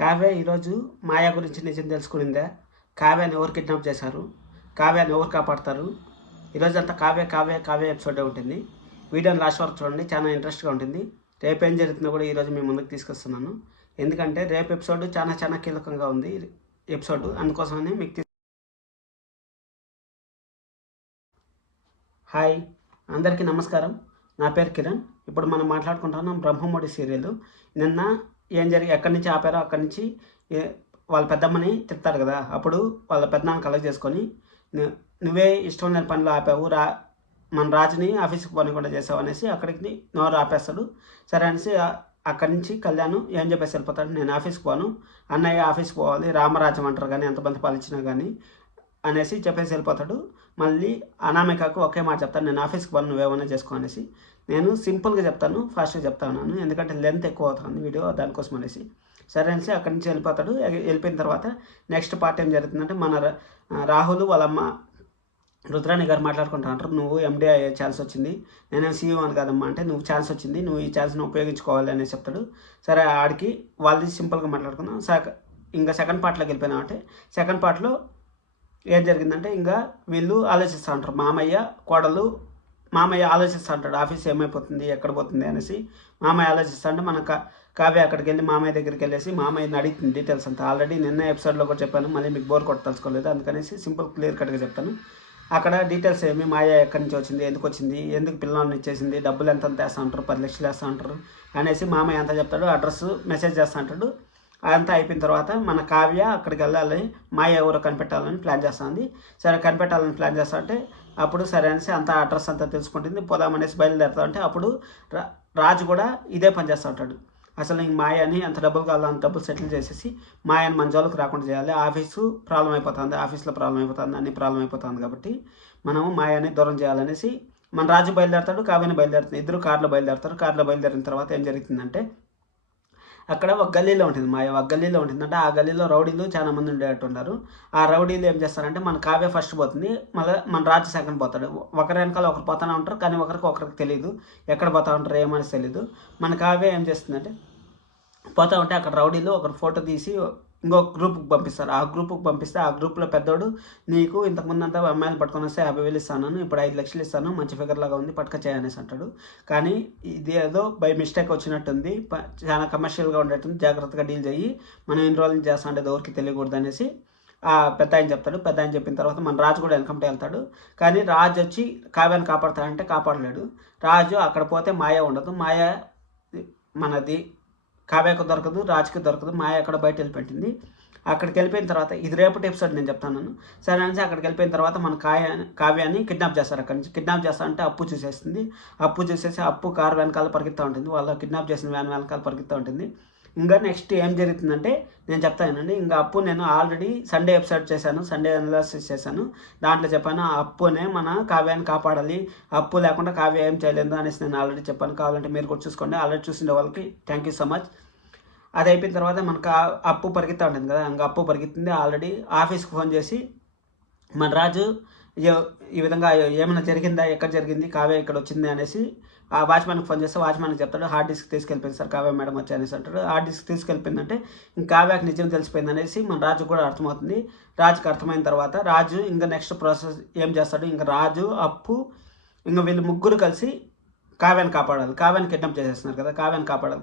కావ్య ఈరోజు మాయా గురించి నిజం తెలుసుకునిందా? కావ్యాని ఎవరు కిడ్నాప్ చేశారు? కావ్యాని ఎవరు కాపాడతారు? ఈరోజు అంతా కావ్య కావ్య కావ్య ఎపిసోడే ఉంటుంది. వీడియోని లాస్ట్ వరకు చూడండి, చాలా ఇంట్రెస్ట్గా ఉంటుంది. రేపు ఏం జరుగుతుందో కూడా ఈరోజు మీ ముందుకు తీసుకొస్తున్నాను. ఎందుకంటే రేపు ఎపిసోడ్ చాలా కీలకంగా ఉంది ఎపిసోడ్, అందుకోసమని మీకు హాయ్ అందరికీ నమస్కారం. నా పేరు కిరణ్. ఇప్పుడు మనం మాట్లాడుకుంటున్నాం బ్రహ్మముడి సీరియల్. నిన్న ఎక్కడి నుంచి ఆపారో అక్కడి నుంచి వాళ్ళ పెద్దమ్మని తిడతారు కదా, అప్పుడు వాళ్ళ పెద్దనాన్న కలెక్ట్ చేసుకొని నువ్వే ఇష్టం లేని పనిలో ఆపావు, మన రాజుని ఆఫీస్కి పోనీకుండా చేసావు అనేసి అక్కడికి నోరు ఆపేస్తాడు. సరే అనేసి అక్కడి నుంచి కళ్యాణ్ ఏం చెప్పేసి వెళ్ళిపోతాడు, నేను ఆఫీస్కి పోను, అన్నయ్య ఆఫీస్కి పోవాలి, రామరాజ్యం అంటారు కానీ ఎంతమంది పాలించినా కానీ అనేసి చెప్పేసి వెళ్ళిపోతాడు. మళ్ళీ అనామికకు ఒకే మాట చెప్తాను, నేను ఆఫీస్కి పోను, నువ్వేమన్నా చేసుకో అనేసి. నేను సింపుల్గా చెప్తాను, ఫాస్ట్గా చెప్తాను, ఎందుకంటే లెంత్ ఎక్కువ అవుతుంది వీడియో, దానికోసం అనేసి. సరే అనేసి అక్కడి నుంచి వెళ్ళిపోతాడు. వెళ్ళిపోయిన తర్వాత నెక్స్ట్ పార్ట్ ఏం జరుగుతుందంటే, మన రాహుల్ వాళ్ళమ్మ రుద్రాణి గారు మాట్లాడుకుంటా నువ్వు ఎండీ అయ్యే ఛాన్స్ వచ్చింది, నేనేం సీఈఓ అని కాదమ్మా అంటే, నువ్వు ఛాన్స్ వచ్చింది, నువ్వు ఈ ఛాన్స్ని ఉపయోగించుకోవాలి అనేసి చెప్తాడు. సరే ఆడికి వాళ్ళది సింపుల్గా మాట్లాడుకుందాం. ఇంకా సెకండ్ పార్ట్లోకి వెళ్ళిపోయినా అంటే, సెకండ్ పార్ట్లో ఏం జరిగిందంటే, ఇంకా వీళ్ళు ఆలోచిస్తూ ఉంటారు, మామయ్య ఆలోచిస్తూ ఉంటాడు ఆఫీస్ ఏమైపోతుంది, ఎక్కడ పోతుంది అనేసి. మామయ్య ఆలోచిస్తూ అంటే మన కావ్య అక్కడికి వెళ్ళి మామయ్య దగ్గరికి వెళ్ళేసి మామయ్యని అడుగుతుంది డీటెయిల్స్ అంతా. ఆల్రెడీ నిన్న ఎపిసోడ్లో కూడా చెప్పాను, మళ్ళీ మీకు బోర్ కొట్ట తెలుసుకోలేదు, అందుకనేసి సింపుల్ క్లియర్ కట్గా చెప్తాను. అక్కడ డీటెయిల్స్ ఏమి, మాయ ఎక్కడి నుంచి వచ్చింది, ఎందుకు వచ్చింది, ఎందుకు పిల్లల్ని ఇచ్చేసింది, డబ్బులు ఎంత వేస్తూ ఉంటారు, 10 లక్షలు వేస్తూ ఉంటారు అనేసి మామయ్య అంతా చెప్తాడు. అడ్రస్ మెసేజ్ చేస్తూ ఉంటాడు. అదంతా అయిపోయిన తర్వాత మన కావ్య అక్కడికి వెళ్ళాలి, మాయ ఎవరో కనిపెట్టాలని ప్లాన్ చేస్తుంది. సరే కనిపెట్టాలని ప్లాన్ చేస్తా అంటే, అప్పుడు సరే అనేసి అంతా అడ్రస్ అంతా తెలుసుకుంటుంది. పోదామనేసి బయలుదేరుతా ఉంటే అప్పుడు రాజు కూడా ఇదే పని చేస్తూ ఉంటాడు. అసలు ఇంక మాయని అంత డబ్బులు కావాలని అంత డబ్బులు సెటిల్ చేసేసి మాయని మన జోలికి రాకుండా చేయాలి, ఆఫీస్లో ప్రాబ్లం అయిపోతుంది, అన్ని ప్రాబ్లం అయిపోతుంది, కాబట్టి మనము మాయని దూరం చేయాలనేసి మన రాజు బయలుదేరుతాడు, కావ్యని బయలుదేరుతుంది. ఇద్దరు కార్లో బయలుదేరుతారు. కార్లో బయలుదేరిన తర్వాత ఏం జరుగుతుందంటే, అక్కడ ఒక గల్లీలో ఉంటుంది మాయ, ఒక గల్లీలో ఉంటుందంటే ఆ గల్లీలో రౌడీలు చాలా మంది ఉండేటట్టు ఉన్నారు. ఆ రౌడీలు ఏం చేస్తారంటే, మన కావ్య ఫస్ట్ పోతుంది, మళ్ళీ మన రాజు సెకండ్ పోతాడు. ఒకరి వెనకాల ఒకరు పోతూనే ఉంటారు, కానీ ఒకరికి తెలియదు ఎక్కడ పోతా ఉంటారు ఏమని తెలియదు. మన కావ్య ఏం చేస్తుందంటే, పోతా ఉంటే అక్కడ రౌడీలు ఒకరు ఫోటో తీసి ఇంకొక గ్రూప్కి పంపిస్తారు. ఆ గ్రూప్కి పంపిస్తే ఆ గ్రూప్లో పెద్దోడు, నీకు ఇంతకుముందు అంతా అమ్మాయిలు పట్టుకొని వస్తే 50,000 ఇస్తాను, ఇప్పుడు 5 లక్షలు ఇస్తాను, మంచి ఫిగర్ లాగా ఉంది, పట్టుక చేయనేసి అంటాడు. కానీ ఇది ఏదో బై మిస్టేక్ వచ్చినట్టుంది, చాలా కమర్షియల్గా ఉండేటుంది, జాగ్రత్తగా డీల్ చేయి, మనం ఎన్ని రోజులు చేస్తా అంటే ఎవరికి తెలియకూడదు అనేసి ఆ పెద్ద ఆయన చెప్తాడు. పెద్ద ఆయన చెప్పిన తర్వాత మన రాజు కూడా వెనకంటే వెళ్తాడు. కానీ రాజు వచ్చి కావ్యాన్ని కాపాడతాడంటే కాపాడలేడు. రాజు అక్కడ పోతే మాయ ఉండదు, మాయ మనది కావ్యకు దొరకదు, రాజుకి దొరకదు, మాయ అక్కడ బయట వెళ్ళిపెట్టింది. అక్కడికి వెళ్ళిపోయిన తర్వాత ఇది రేపటి ఎపిసోడ్ నేను చెప్తాను. సరే అనేసి అక్కడికి వెళ్ళిపోయిన తర్వాత మన కావ్యాన్ని కిడ్నాప్ చేస్తారు. అక్కడి నుంచి కిడ్నాప్ చేస్తారంటే అప్పు చూసేస్తుంది. అప్పు చూసేసి అప్పు కారు వెనకాల పరిగెత్తా ఉంటుంది, వాళ్ళ కిడ్నాప్ చేసిన వ్యాన్ వెనకాల పరిగెత్తా ఉంటుంది. ఇంకా నెక్స్ట్ ఏం జరుగుతుందంటే నేను చెప్తానండి. ఇంకా అప్పు నేను ఆల్రెడీ సండే ఎపిసోడ్ చేశాను, సండే అనాలిసిస్ చేశాను, దాంట్లో చెప్పాను అప్పునే మన కావ్యాన్ని కాపాడాలి, అప్పు లేకుండా కావ్య ఏం చేయలేదు అనేసి నేను ఆల్రెడీ చెప్పాను. కావాలంటే మీరు కూడా చూసుకోండి, ఆల్రెడీ చూసిన వాళ్ళకి థ్యాంక్ యూ సో మచ్. అది అయిపోయిన తర్వాత మనకు అప్పు పరిగెత్తా ఉంటుంది కదా, ఇంకా అప్పు పరిగెత్తింది. ఆల్రెడీ ఆఫీస్కి ఫోన్ చేసి మన రాజు ఈ విధంగా ఏమైనా జరిగిందా, ఎక్కడ జరిగింది, కావ్య ఇక్కడ వచ్చింది అనేసి ఆ వాచ్మెన్కి ఫోన్ చేస్తే వాచ్మెన్కి చెప్తాడు, హార్డ్ డిస్క్ తీసుకెళ్ళిపోయింది సార్, కావ్య మేడం వచ్చి అనేసి అంటాడు. హార్డ్ డిస్క్ తీసుకెళ్ళిపోయిందంటే ఇంకా కావ్యకి నిజం తెలిసిపోయింది అనేసి మన రాజు కూడా అర్థమవుతుంది. రాజుకి అర్థమైన తర్వాత రాజు ఇంకా నెక్స్ట్ ప్రాసెస్ ఏం చేస్తాడు, ఇంకా రాజు అప్పు ఇంకా వీళ్ళు ముగ్గురు కలిసి కావ్యాన్ని కాపాడాలి. కావ్యాన్ని కిడ్నాప్ చేసేస్తున్నారు కదా,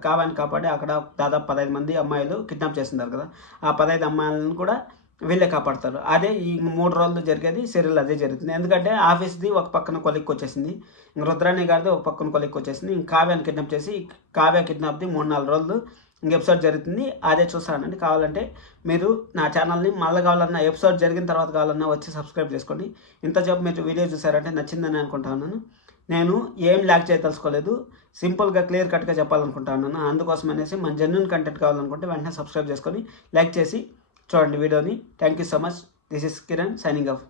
కావ్యాన్ని కాపాడి అక్కడ దాదాపు 15 మంది అమ్మాయిలు కిడ్నాప్ చేస్తున్నారు కదా, ఆ 15 అమ్మాయిలను కూడా వీళ్ళే కాపాడతారు. అదే ఈ 3 రోజులు జరిగేది సీరియల్ అదే జరుగుతుంది. ఎందుకంటే ఆఫీస్ది ఒక పక్కన కొలిక్కి వచ్చేసింది, ఇంక రుద్రాణి గారిది ఒక పక్కన కొలిక్కి వచ్చేసింది. ఇంక కావ్యాన్ని కిడ్నాప్ చేసి కావ్య కిడ్నాప్ది 3-4 రోజులు ఇంక ఎపిసోడ్ జరుగుతుంది. అదే చూస్తానండి. కావాలంటే మీరు నా ఛానల్ని మళ్ళీ కావాలన్నా ఎపిసోడ్ జరిగిన తర్వాత కావాలన్నా వచ్చి సబ్స్క్రైబ్ చేసుకోండి. ఇంతసేపు మీరు వీడియో చూసారంటే నచ్చిందని అనుకుంటున్నాను. నేను ఏం ల్యాక్ చేయదలుచుకోలేదు, సింపుల్గా క్లియర్ కట్గా చెప్పాలనుకుంటున్నాను. అందుకోసం అనేసి మన జెన్యూన్ కంటెంట్ కావాలనుకుంటే వెంటనే సబ్స్క్రైబ్ చేసుకొని లైక్ చేసి చూడండి వీడియోని. Thank you so much. This is Kiran signing off.